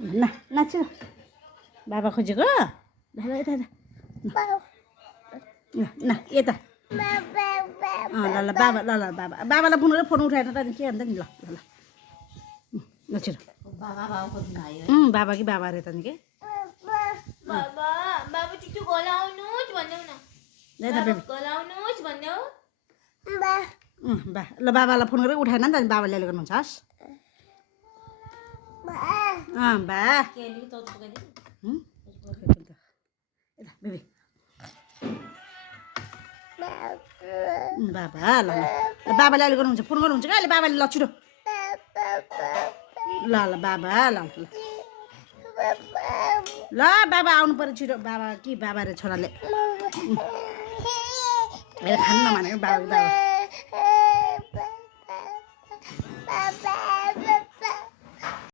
न नाच्छ बाबा खोजेको ल यता न यता ल ल बाबा ल ल बाबा बाबालाई फोन गरेर फोन उठाएर त के अन्त नि ल ल ल नाच्छ बाबा कि बाबा अरे त नि के बाबा चिचो गलाउनुस् भन्देऊ न यता बेबी गलाउनुस् भन्देऊ बा ल बाबालाई फोन गरेर उठाएन नि त बाबाले अहिले गर्नुहुन्छ हस् बा केली त पकाइदिनु यता बेबी बाबा ल ल बाबाले अहिले गर्नुहुन्छ फोन गर्नुहुन्छ क्या अहिले बाबाले ल छिटो ल ल बाबा ल ल ल बाबा आउनु पर्यो छिटो बाबा कि बाबा रे छोराले खानु नमानेको बाबा